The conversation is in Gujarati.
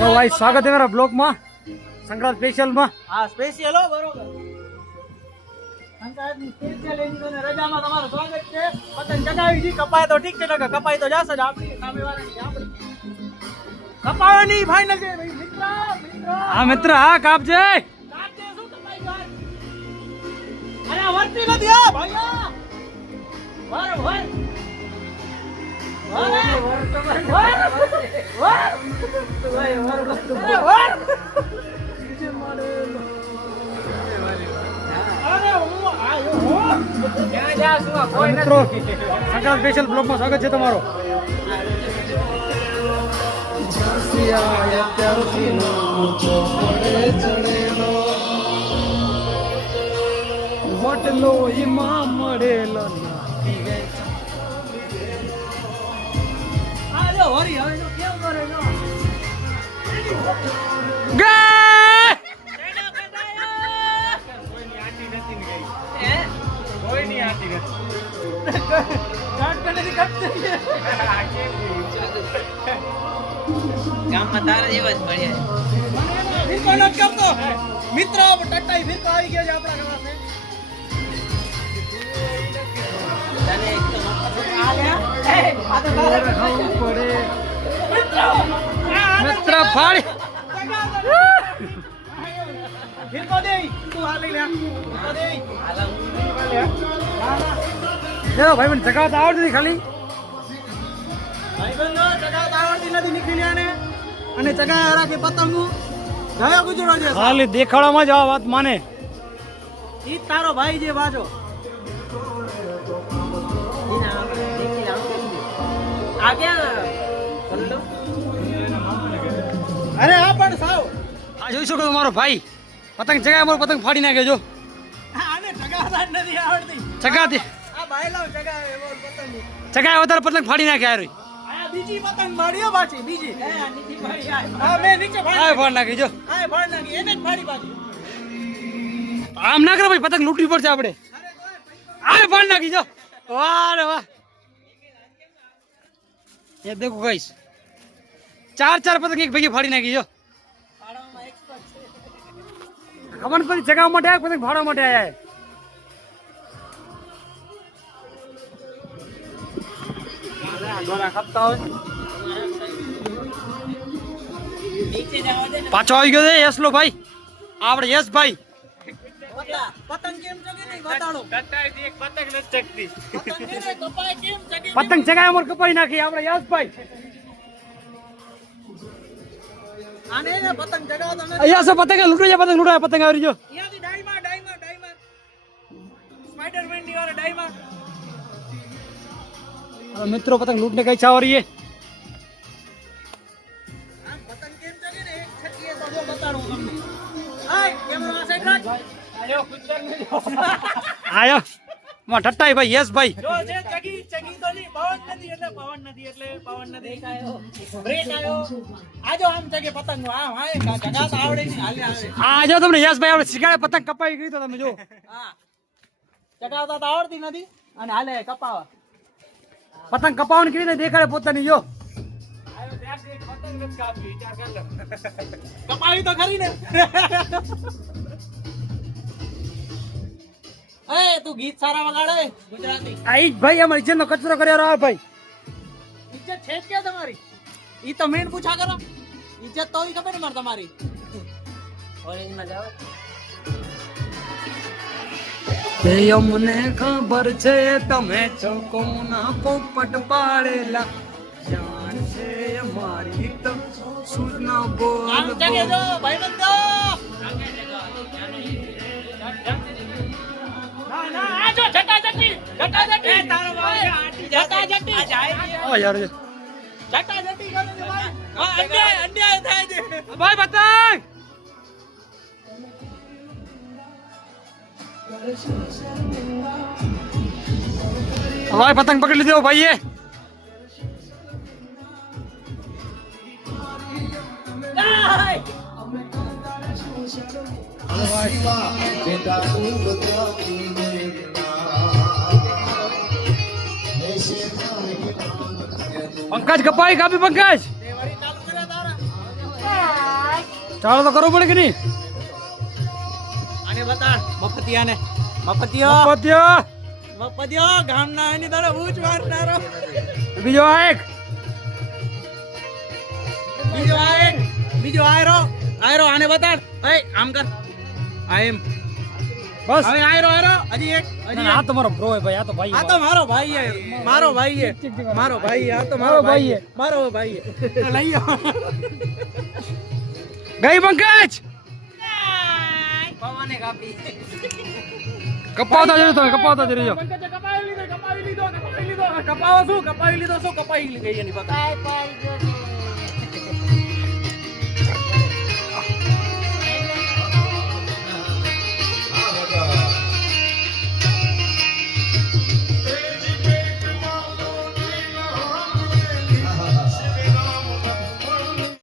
ભાઈ સ્વાગત છે મારા બ્લોગ માં સંક્રાંત સ્પેશિયલ માં. હા સ્પેશિયલ હો બરોબર. સંક્રાંત ની સ્પેશિયલ એની રજામાં તમારું સ્વાગત છે. પતંગ ચગાવી જી કપાય તો ઠીક છે, નકર કપાય તો જાશે જ આપણી સામેવાળાની આપણી. કપાવાની ફાઇનલ છે ભાઈ મિત્ર. હા મિત્ર, હા કાપજે. કાપજે શું કપાઈ જાય? અરે વર્તી નથી આ ભાઈયા. વર વર મિત્રો સંક્રાંત સ્પેશિયલ બ્લોગ માં સ્વાગત છે તમારો. હોટલો એમાં મળેલો હરી હવે કેમ કરે જો ગામમાં તારા જેવા જ મળ્યા ફિરકો નથી કરતો મિત્ર. ટટાઈ ફિરકો આવી ગયો છે આપણા ગામમાં. તને એક તો આ લે આ તો તારે પડે મિત્ર મિત્ર ફાડી ફિરકો દે તું આ લઈ લે ફિરકો દે ભાઈ મને ચગાવતા આવડતી નથી ખાલી. ભાઈબંધો ચગાવતા આવડતી નથી નીકળ્યાને અને ચગાવ્યા રાખે પતંગો ગયો ગુજરો છે ખાલી દેખાડામાં જ આ વાત માને. ઈ તારો ભાઈ જે બાજો આ ક્યાં અરે આ પણ સાવ આ જોઈ શકો તમારો ભાઈ પતંગ ચગાવે, મારો પતંગ ફાડી નાખે. જો આને ચગાવતા જ નથી આવડતી. ચગાવતી આ ભાઈલાવ ચગાવે એવો પતંગ. ચગાવે વધારે પતંગ ફાડી નાખે. યાર આ બીજી પતંગ માર્યો પાછી બીજી નીચે મારી આ મેં નીચે આ ફાડી ફાડ નાખી. જો આ ફાડ નાખી એને જ ફાડી પાછી. આમ ના કરે ભાઈ, પતંગ લૂંટવી પડશે આપણે. આ ફાડ નાખી. જો વાહ રે વાહ. ये देखो गाइस, चार पतंग एक भેગી ફાડી નાખી. જો ફાડવામાં એક્સપર્ટ છે. ખબર પડી ચગાવવા માટે આયા, પતંગ ફાડવા માટે આયા. નીચે જવા દે ને પાછો આવી ગયો છે યસલો ભાઈ, આપણે યસ ભાઈ. પતંગ કેમ ચગે નહીં બતાડો. પતંગ છે ને કપાય કેમ ચગે પતંગ ચગાવે મોર કપાઈ નાખી આપણે યસ ભાઈ. આને ને પતંગ ચગાવતો નથી. અહીંયા સે પતંગ લૂંટાય, પતંગ લૂંટાય. પતંગ આવી જો અહીંયાથી ડાઈમાં સ્પાઈડરમેન ની વાળા ડાઈમાં. મિત્રો પતંગ લૂંટને કઈ ચાવ રહી है. આ પતંગ કેમ ચગે ને એક છટીએ તો જો બતાડું તમને. હાય કેમેરા સાઈડ રાખ. આયો માં ટટ્ટાઈ ભાઈ યસ ભાઈ. જો જે ચગી તો નહીં પવન નથી એટલે બ્રેક આવ્યો. આજો આમ ચગે પતંગ નો આમ હાય ચગાતા આવડે નહીં હાલે આવે. આ જો તમને યસ ભાઈ આપણે શીખાડે પતંગ કપાઈ ગઈ તો તમે જો હા ચગાવતા તો આવડતી નથી અને હાલે કપાવા. પતંગ કપાવવાની કરીને દેખાડે પોતાની. જો કપાવી તો ખરી ને. એ તું ગીત સારા વગાડે ગુજરાતી. આ ઈ જ ભાઈ અમારી ઇજ્જતનો કચરો કર્યો આ ભાઈ. ઇજ્જત છે જ કે તમારી? ઈ તો મેન પૂછા કરો. ઇજ્જત તો ઈ ખબર ને માર તમારી. ઓરેન્જમાં જાવ અમને ખબર છે તમે છો કોના પોપટ પાડેલા, જાણ છે અમારી તો સુરના બોલ. આમ ચગે જો ભાઈબંધો. ના ના આ જો જટાજટી તારો ભાઈ જટાજટી આ યાર જટાજટી કરે છે ભાઈ. હા અન્યાય થાય છે ભાઈ પતંગ. ભાઈ પતંગ પકડી લીધો ભાઈએ. પંકજ કપાઈ કાપી પંકજ. તે વળી ચાલુ કરે તારા. ચાલો તો કરવું પડે કે નહીં? આને બતાડ મફતિયાને. મફતિયો પત્યો મફતિયો ગામના એની તારે ઊંચ મારનારો. બીજો આ એક બીજો આયરો આને બતાડ. એય આમ કર. આ એમ. બસ હવે આયરો હજી એક. આ તો મારો બ્રો હે ભાઈ, આ તો ભાઈ આ તો મારો ભાઈ હે. મારો ભાઈ હે. મારો ભાઈ હે. આ તો મારો ભાઈ હે. મારો ભાઈ હે. લઈ આવો. ગઈ પંકજ પવને કાપી. કપાવતા જજો તમે, કપાવતા જજો. પંકજે કપાવી લીધો. કપાવી લીધો. કપાવી લીધો શું? કપાવી લીધો શું? કપાવી લીધી એની બતાડ. પાય પાય જો